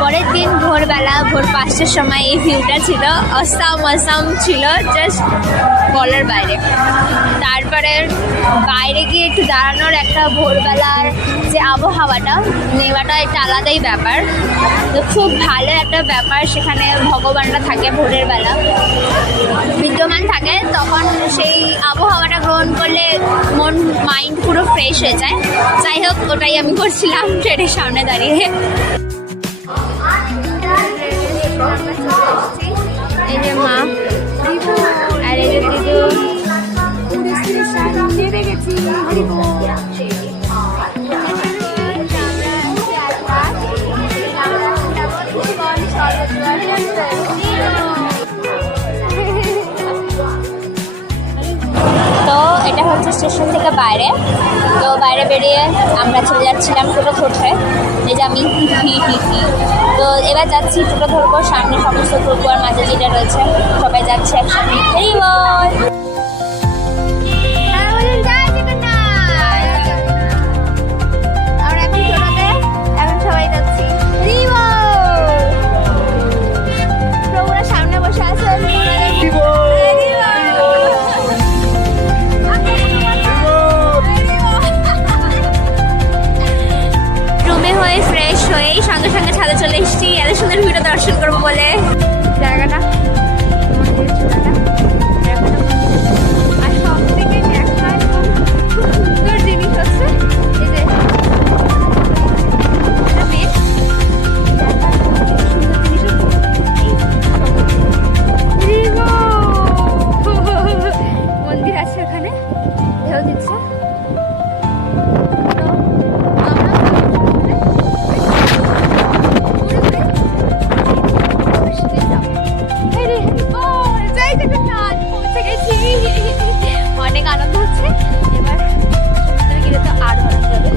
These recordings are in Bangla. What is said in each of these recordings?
পরের দিন ভোরবেলা ভোর 5টার সময় এই ভিউটা ছিল, অসাম ছিল, জাস্ট বলার বাইরে। তারপরে বাইরে গিয়ে একটু দাঁড়ানোর একটা ভোরবেলার যে আবহাওয়াটা নেওয়াটা একটা আলাদাই ব্যাপার। তো খুব ভালো একটা ব্যাপার, সেখানে ভগবানরা থাকে ভোরের বেলা বিদ্যমান থাকে, তখন সেই আবহাওয়াটা গ্রহণ করলে মন মাইন্ড পুরো ফ্রেশ হয়ে যায়। যাই হোক, ওটাই আমি করছিলাম ট্রেনের সামনে দাঁড়িয়ে। এই যে মা আর এই যে দিদু তো এটা হচ্ছে স্টেশন থেকে বাইরে। তো বাইরে বেরিয়ে আমরা চলে যাচ্ছিলাম টোটো ধরতে। এই যে আমি তো এবার যাচ্ছি টোটো ধরবো, সামনে সমস্ত গ্রুপ আর মাঝে যেটা রয়েছে সবাই যাচ্ছে একসাথে। সঙ্গে সঙ্গে ছাদে চলে এসেছি এত সুন্দর ভিউটা দর্শন করবো বলে। জায়গাটা আর সব থেকে দেখার খুব সুন্দর জিনিস হচ্ছে এই যে মন্দির আছে ওখানে, ঢেউ দিচ্ছে। অনেক আনন্দ হচ্ছে, এবার সমুদ্রে গিয়ে তো আরো আনন্দ হবে।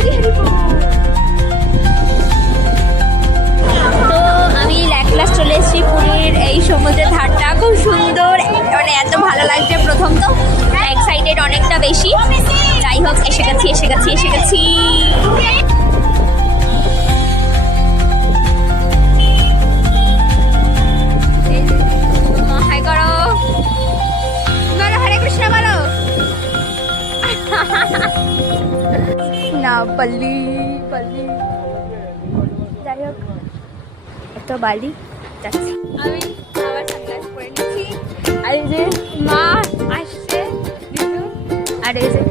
তো আমি ল্যাকলাস চলে এসেছি পুরীর এই সমুদ্রের ধারটা, খুব সুন্দর, মানে এত ভালো লাগছে। প্রথম তো এক্সাইটেড অনেকটা বেশি, যাই হোক এসে গেছি। হাই করো, হরে কৃষ্ণ বলো না, বালি যাই হোক এত বালি যাচ্ছি। আমি আবার সানগ্লাস পরে নিচ্ছি, আর এই যে মা আসছে আর এই যে